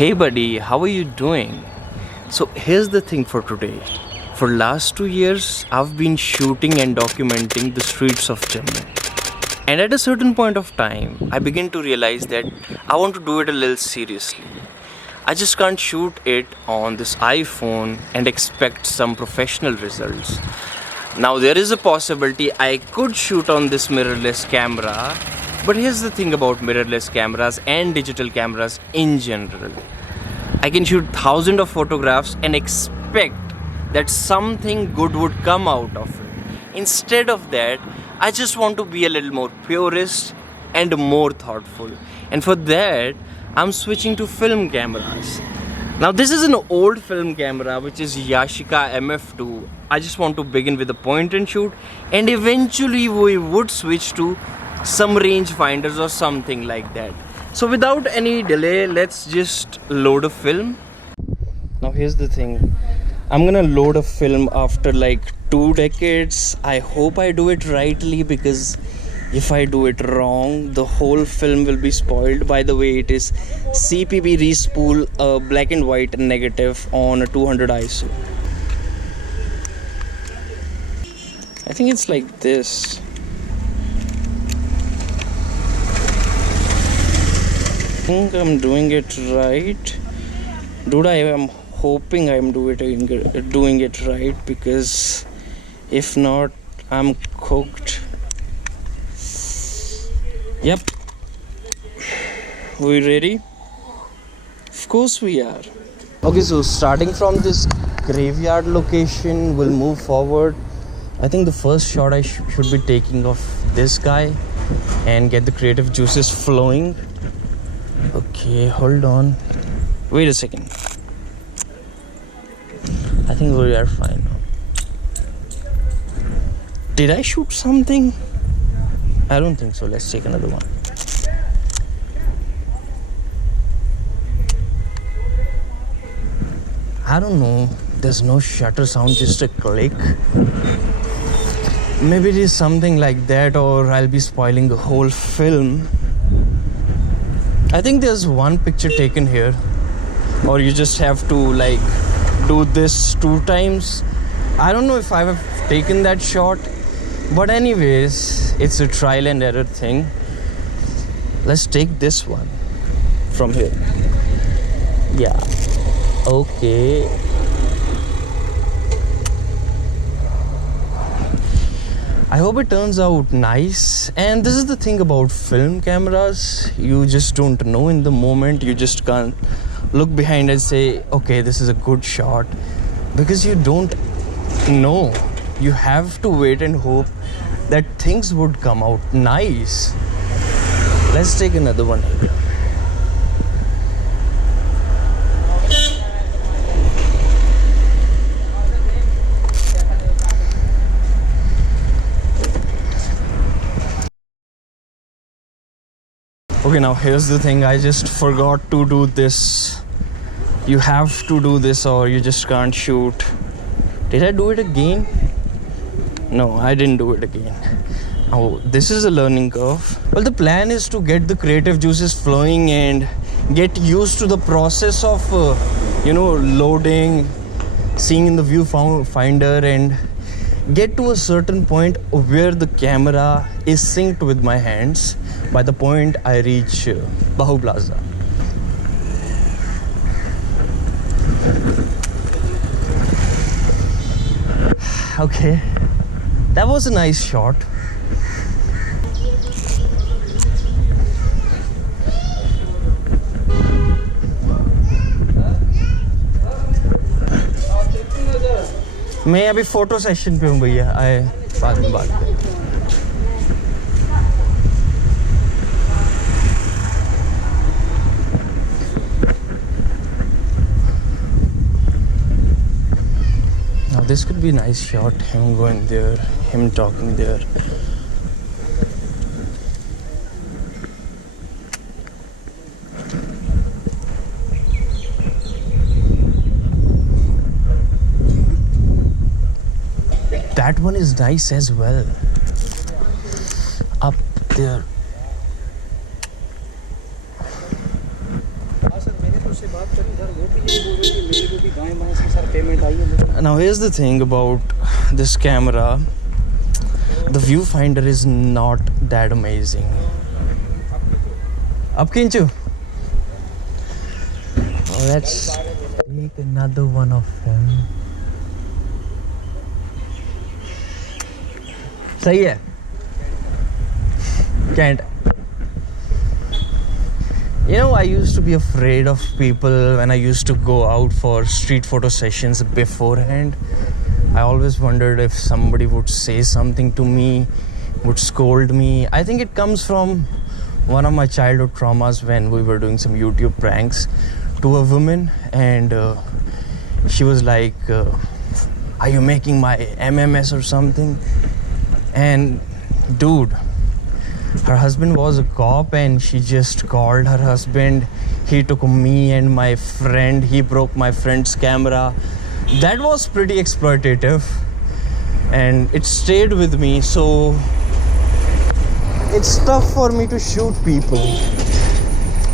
Hey buddy, how are you doing? So here's the thing for today. For last 2 years, I've been shooting and documenting the streets of Chennai. And at a certain point of time, I begin to realize that I want to do it a little seriously. I just can't shoot it on this iPhone and expect some professional results. Now there is a possibility I could shoot on this mirrorless camera, but here's the thing about mirrorless cameras and digital cameras in general. I can shoot thousands of photographs and expect that something good would come out of it. Instead of that, I just want to be a little more purist and more thoughtful. And for that, I'm switching to film cameras. Now this is an old film camera which is Yashica MF2. I just want to begin with a point and shoot, and eventually we would switch to some range finders or something like that. So without any delay, let's just load a film. Now here's the thing. I'm gonna load a film after like 2 decades. I hope I do it rightly, because if I do it wrong, the whole film will be spoiled. By the way, it is CPB respool, a black and white negative on a 200 ISO. I think it's like this. I think I'm doing it right. Dude, I am hoping I'm doing it right, because if not, I'm cooked. Yep. We ready? Of course we are. Okay, so starting from this graveyard location, we'll move forward. I think the first shot I should be taking of this guy and get the creative juices flowing. Okay, hold on. Wait a second. I think we are fine now. Did I shoot something? I don't think so. Let's take another one. I don't know. There's no shutter sound, just a click. Maybe it is something like that, or I'll be spoiling the whole film. I think there's one picture taken here, or you just have to like do this 2 times. I don't know if I have taken that shot, but anyways, it's a trial and error thing. Let's take this one from here. Yeah. Okay. I hope it turns out nice. And this is the thing about film cameras. You just don't know in the moment. You just can't look behind and say, okay, this is a good shot, because you don't know. You have to wait and hope that things would come out nice. Let's take another one here. Okay, now here's the thing. I just forgot to do this. You have to do this or you just can't shoot. Did I do it again? No, I didn't do it again. Oh, this is a learning curve. Well, the plan is to get the creative juices flowing and get used to the process of, loading, seeing in the viewfinder, and get to a certain point where the camera is synced with my hands by the point I reach Bahu Plaza. Okay, that was a nice shot. मैं अभी photo session पे हूँ भैया, आए बाद में बात करें. Now this could be a nice shot, him going there, him talking there. That one is nice as well. Up there. Now here's the thing about this camera. The viewfinder is not that amazing. Up Kinchu. Let's take another one of them. सही है. Can't. You know, I used to be afraid of people when I used to go out for street photo sessions beforehand. I always wondered if somebody would say something to me, would scold me. I think it comes from one of my childhood traumas when we were doing some YouTube pranks to a woman, and she was like, are you making my MMS or something? And dude, her husband was a cop, and she just called her husband. He took me and my friend. He broke my friend's camera. That was pretty exploitative, and it stayed with me. So it's tough for me to shoot people.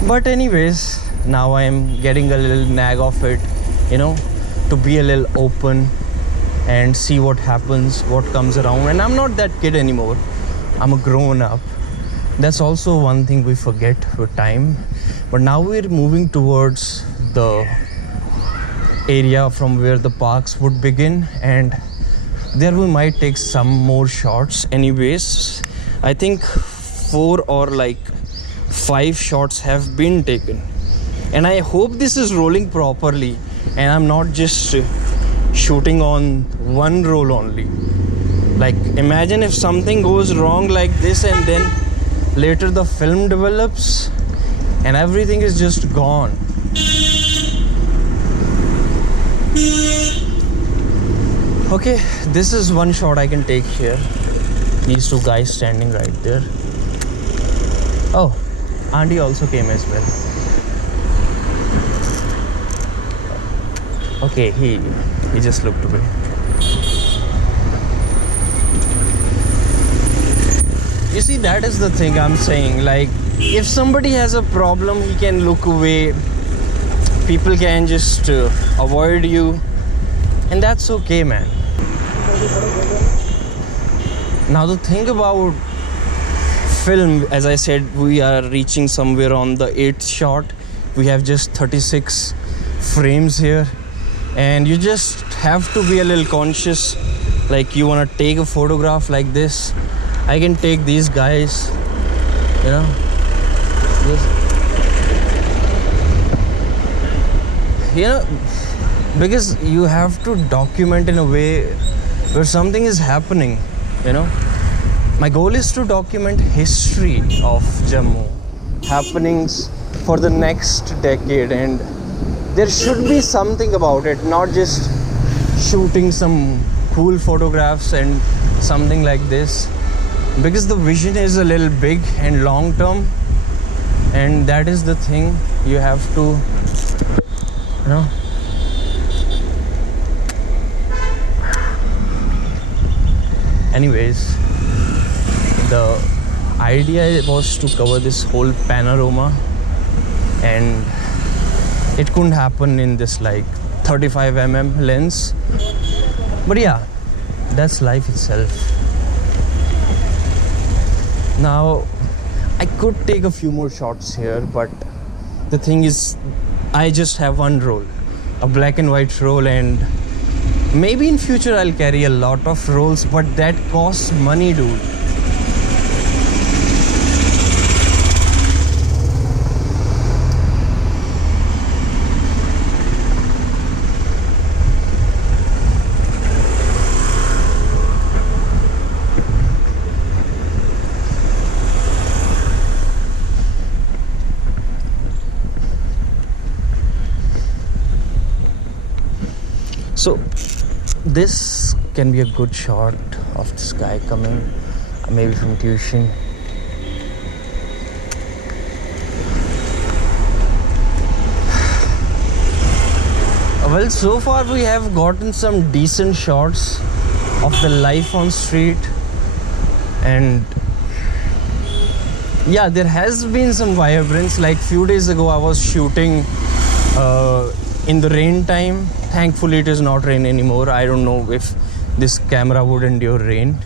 But anyways, now I am getting a little nag of it, you know, to be a little open and see what happens, what comes around. And I'm not that kid anymore. I'm a grown up. That's also one thing we forget with time. But now we're moving towards the area from where the parks would begin, and there we might take some more shots. Anyways, I think 4 or like 5 shots have been taken, and I hope this is rolling properly and I'm not just shooting on one roll only. Like, imagine if something goes wrong like this, and then later the film develops and everything is just gone. Okay, this is one shot I can take here. These 2 guys standing right there. Oh, Andy also came as well. Okay, he just looked away. You see, that is the thing I'm saying. Like, if somebody has a problem, he can look away. People can just avoid you, and that's okay, man. Now the thing about film, as I said, we are reaching somewhere on the 8th shot. We have just 36 frames here, and you just have to be a little conscious. Like, you want to take a photograph like this, I can take these guys, you know, because you have to document in a way where something is happening, you know. My goal is to document history of Jammu, happenings for the next decade, and there should be something about it, not just shooting some cool photographs and something like this, because the vision is a little big and long term, and that is the thing you have to, you know. Anyways, the idea was to cover this whole panorama, and it couldn't happen in this like 35mm lens. But yeah, that's life itself. Now, I could take a few more shots here, but the thing is, I just have one roll, a black and white roll, and maybe in future I'll carry a lot of rolls, but that costs money, dude. So this can be a good shot of this guy coming, maybe from tuition. Well, so far we have gotten some decent shots of the life on street, and yeah, there has been some vibrance. Like few days ago I was shooting in the rain time. Thankfully it is not rain anymore. I don't know if this camera would endure rain.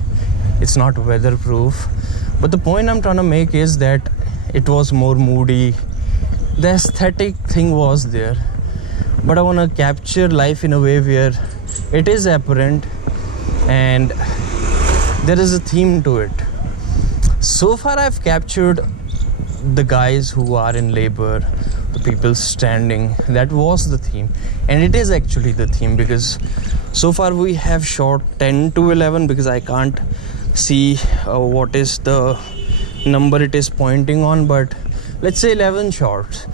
It's not weatherproof, but the point I'm trying to make is that it was more moody. The aesthetic thing was there, but I want to capture life in a way where it is apparent and there is a theme to it. So far I've captured the guys who are in labor, the people standing. That was the theme, and it is actually the theme, because so far we have shot 10 to 11, because I can't see what is the number it is pointing on, but let's say 11 shots.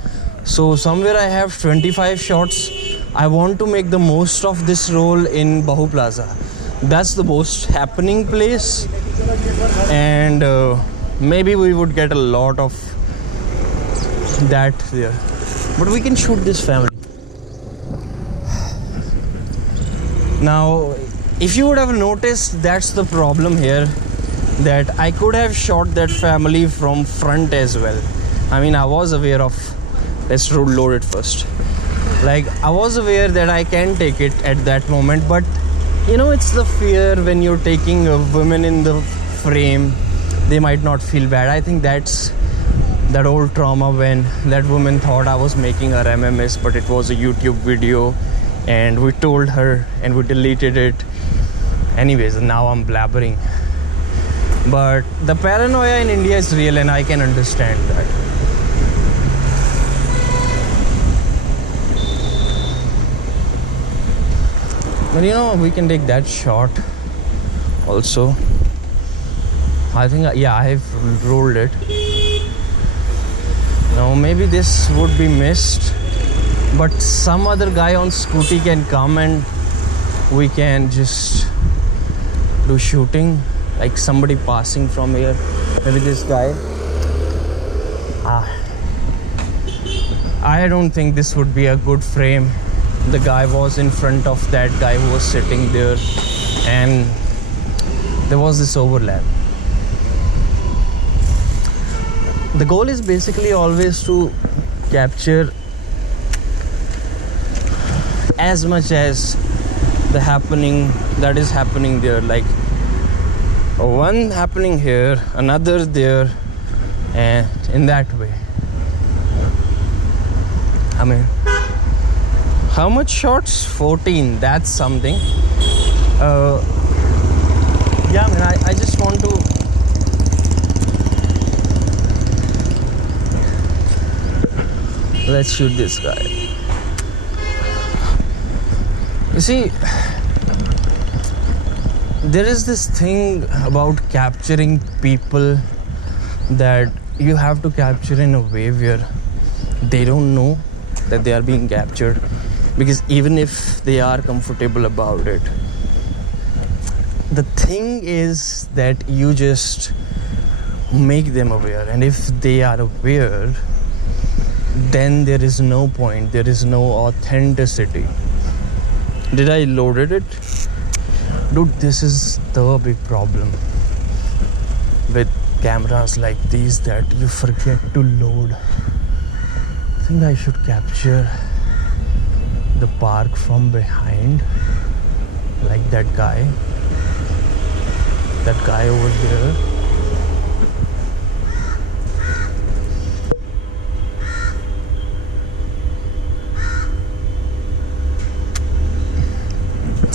So somewhere I have 25 shots. I want to make the most of this role in Bahu Plaza. That's the most happening place, and maybe we would get a lot of that there, but we can shoot this family. Now if you would have noticed, that's the problem here, that I could have shot that family from front as well. I mean, I was aware of, let's load it first. Like, I was aware that I can take it at that moment, but you know, it's the fear when you're taking a woman in the frame, they might not feel bad. I think that's that old trauma when that woman thought I was making her MMS, but it was a YouTube video and we told her and we deleted it. Anyways, now I'm blabbering. But the paranoia in India is real, and I can understand that. But you know, we can take that shot also. I think, yeah, I have rolled it. Now maybe this would be missed, but some other guy on scooty can come and we can just do shooting, like somebody passing from here. Maybe this guy. I don't think this would be a good frame. The guy was in front of that guy who was sitting there, and there was this overlap. The goal is basically always to capture as much as the happening that is happening there, like one happening here, another there, and in that way. I mean, how much shots? 14. That's something. Yeah, I mean, I just want to let's shoot this guy. You see, there is this thing about capturing people that you have to capture in a way where they don't know that they are being captured, because even if they are comfortable about it, the thing is that you just make them aware, and if they are aware, then there is no point, there is no authenticity. Did I loaded it? Dude, this is the big problem with cameras like these, that you forget to load. I think I should capture the park from behind, like that guy over there.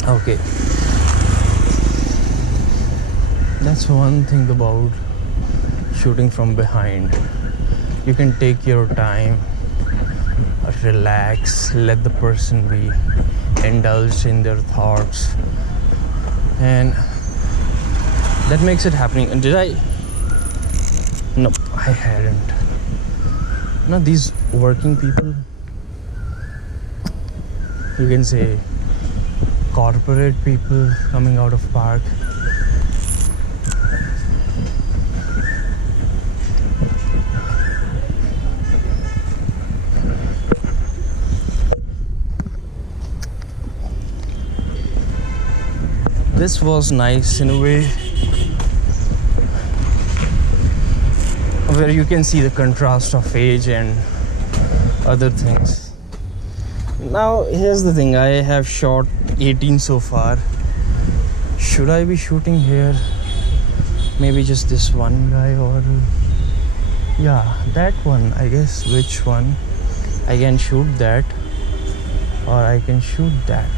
Okay, that's one thing about shooting from behind. You can take your time, relax, let the person be, indulge in their thoughts, and that makes it happening. And did I? No, I hadn't. You know, these working people, you can say corporate people coming out of park. This was nice in a way, where you can see the contrast of age and other things. Now here's the thing, I have shot 18 so far. Should I be shooting here? Maybe just this one guy, or yeah, that one, I guess. Which one? I can shoot that, or I can shoot that.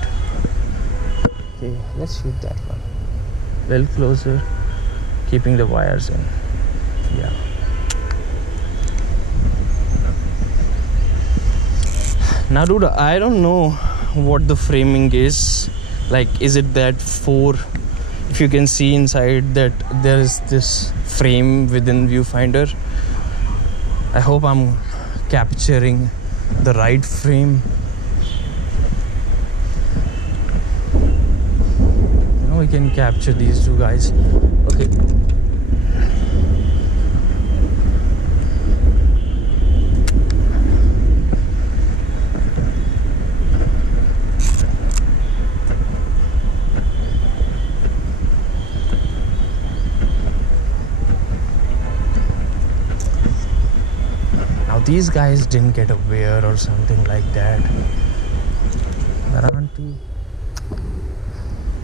Okay, let's shoot that one. Well closer, keeping the wires in. Yeah. Now dude, I don't know what the framing is. Like, is it that 4? If you can see inside that there is this frame within viewfinder. I hope I'm capturing the right frame. Now we can capture these two guys. Okay. These guys didn't get a wear or something like that.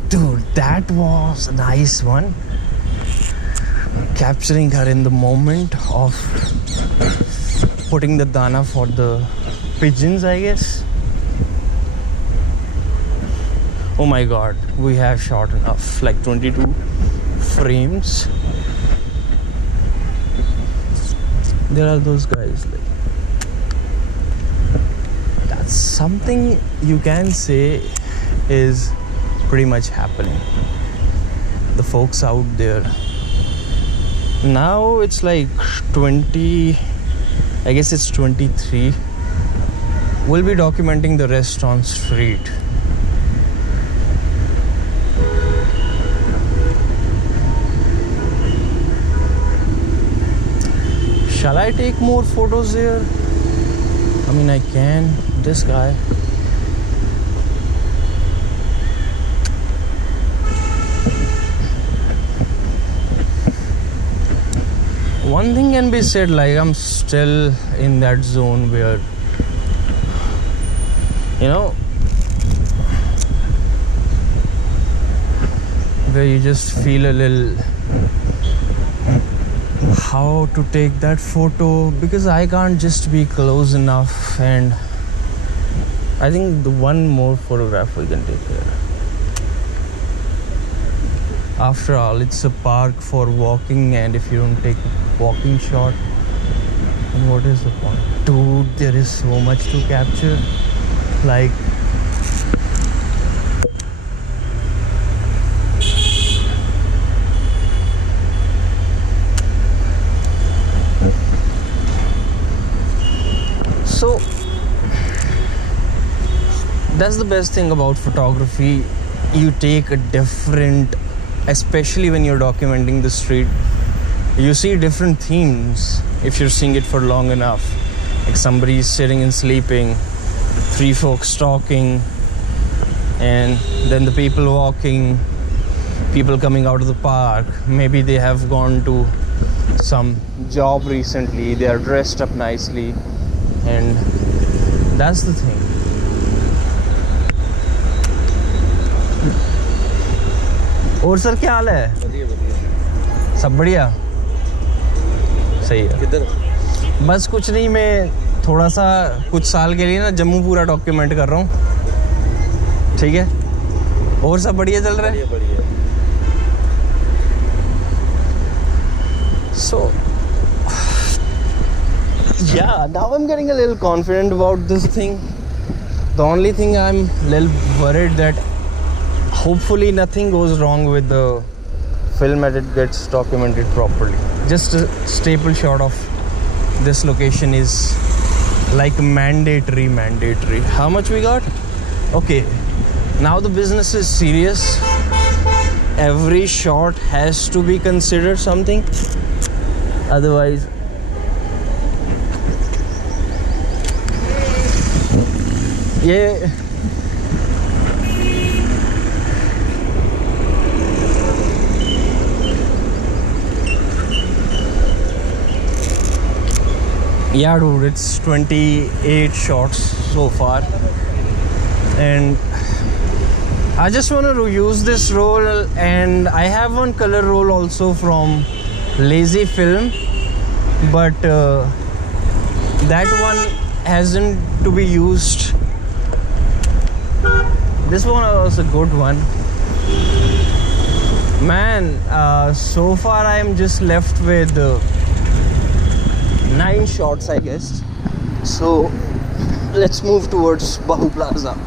Dude, that was a nice one. Capturing her in the moment of putting the dana for the pigeons, I guess. Oh my god, we have shot enough, like 22 frames. There are those guys, like, that's something you can say is pretty much happening. The folks out there now, it's like 20, I guess it's 23. We'll be documenting the rest on street. Shall I take more photos here? I mean, I can. This guy. One thing can be said, like, I'm still in that zone where, you know, where you just feel a little how to take that photo, because I can't just be close enough. And I think the one more photograph we can take here. After all, it's a park for walking, and if you don't take a walking shot, then what is the point? Dude, there is so much to capture. Like, so that's the best thing about photography. You take a different, especially when you're documenting the street, you see different themes if you're seeing it for long enough. Like, somebody's sitting and sleeping, 3 folks talking, and then the people walking, people coming out of the park. Maybe they have gone to some job recently, they are dressed up nicely, and that's the thing. और sir क्या हाल है? बढ़िया। सब बढ़िया? सही है। किधर? बस कुछ नहीं, मैं थोड़ा सा कुछ साल के लिए ना जम्मू पूरा डॉक्यूमेंट कर रहा हूँ। ठीक है? और सब बढ़िया चल रहा है? बढ़िया। So yeah, now I'm getting a little confident about this thing. The only thing I'm a little worried that hopefully nothing goes wrong with the film as it gets documented properly. Just a staple shot of this location is like mandatory. How much we got? Okay, now the business is serious. Every shot has to be considered something, otherwise yeah. Yeah, dude, it's 28 shots so far. and I just want to use this roll, and I have one color roll also from Lazy Film, but that one hasn't to be used. This one was a good one, man. So far I am just left with 9 shots, I guess. So let's move towards Bahu Plaza.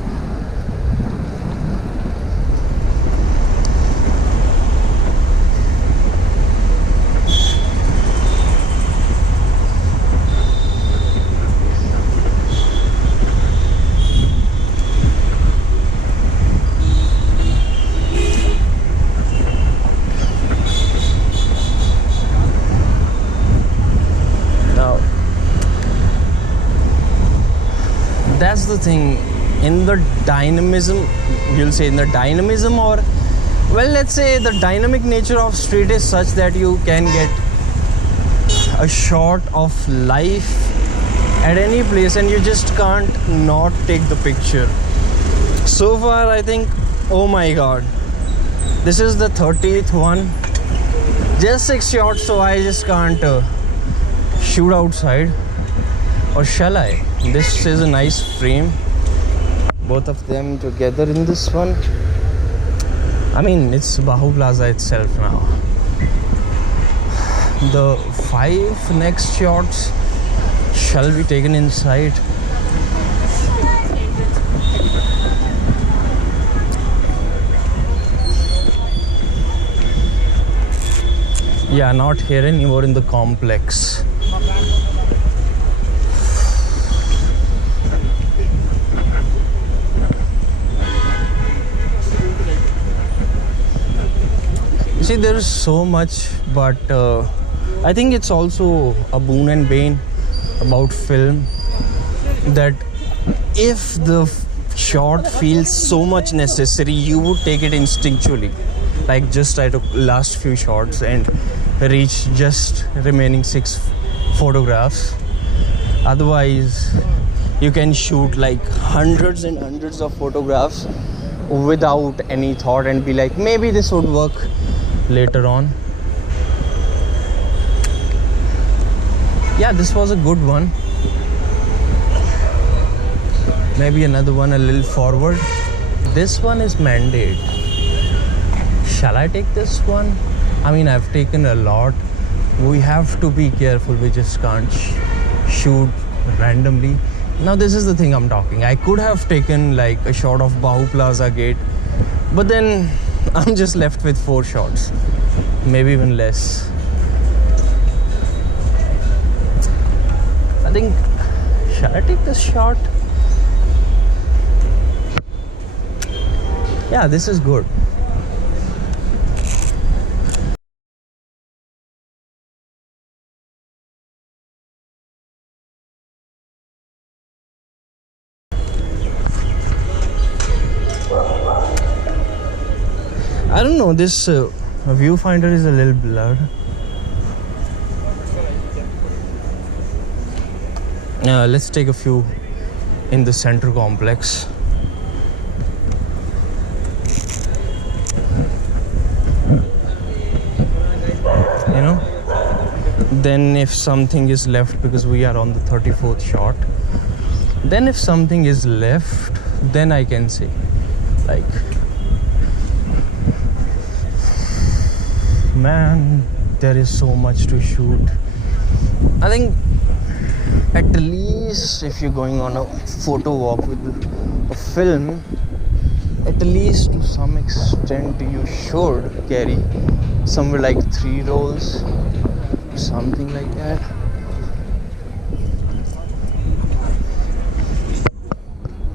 That's the thing, in the dynamism, you'll say in the dynamism, or well, let's say the dynamic nature of street is such that you can get a shot of life at any place and you just can't not take the picture. So far I think, oh my god, this is the 30th one, just 6 shots, so I just can't shoot outside. Or shall I? This is a nice frame, both of them together in this one. I mean, it's Bahu Plaza itself now. The 5 next shots shall be taken inside. Yeah, not here anymore, in the complex. See, there is so much, but I think it's also a boon and bane about film, that if the shot feels so much necessary, you would take it instinctually. Like just I took last few shots and reached just remaining 6 photographs. Otherwise, you can shoot like hundreds and hundreds of photographs without any thought and be like, maybe this would work later on. Yeah, this was a good one. Maybe another one a little forward. This one is mandate. Shall I take this one? I mean, I've taken a lot. We have to be careful. We just can't shoot randomly. Now this is the thing I'm talking. I could have taken like a shot of Bahu Plaza gate, but then I'm just left with 4 shots, maybe even less. I think, shall I take this shot? Yeah, this is good. I don't know, this viewfinder is a little blurred. Let's take a few in the center complex. You know, then if something is left, because we are on the 34th shot, then if something is left, then I can say like, man, there is so much to shoot. I think at least if you're going on a photo walk with a film, at least to some extent you should carry somewhere like 3 rolls, something like that.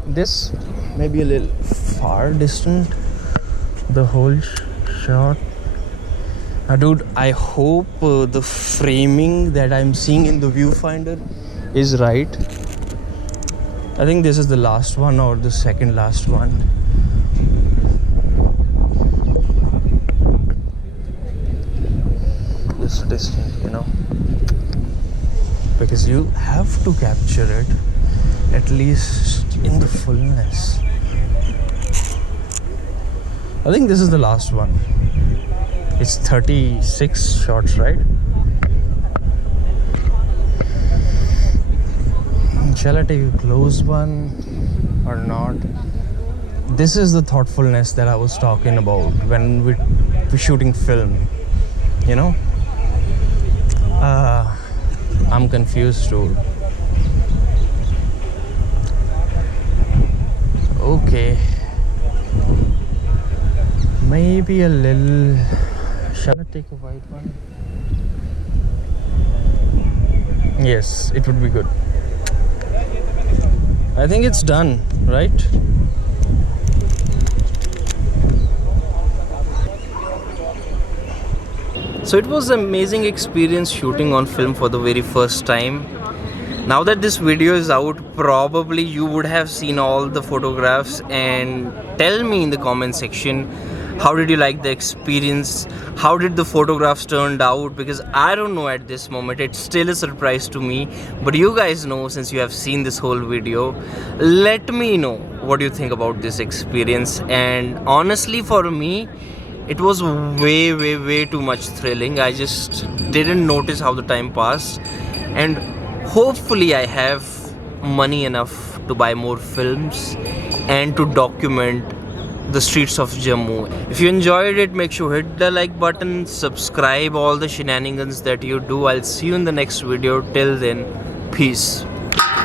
This may be a little far distant, the whole shot. Dude, I hope the framing that I'm seeing in the viewfinder is right. I think this is the last one or the second last one. This distant, you know, because you have to capture it at least in the fullness. I think this is the last one. It's 36 shots, right? Shall I take a close one or not? This is the thoughtfulness that I was talking about when we're shooting film, you know? I'm confused, dude. Okay. Maybe a little. Shall I take a white one? Yes, it would be good. I think it's done, right? So it was an amazing experience shooting on film for the very first time. Now that this video is out, probably you would have seen all the photographs, and tell me in the comment section, how did you like the experience? How did the photographs turned out? Because I don't know at this moment, it's still a surprise to me, but you guys know since you have seen this whole video. Let me know what you think about this experience. And honestly, for me, it was way too much thrilling. I just didn't notice how the time passed, and hopefully I have money enough to buy more films and to document the streets of Jammu. If you enjoyed it, make sure hit the like button, subscribe, all the shenanigans that you do. I'll see you in the next video. Till then, peace.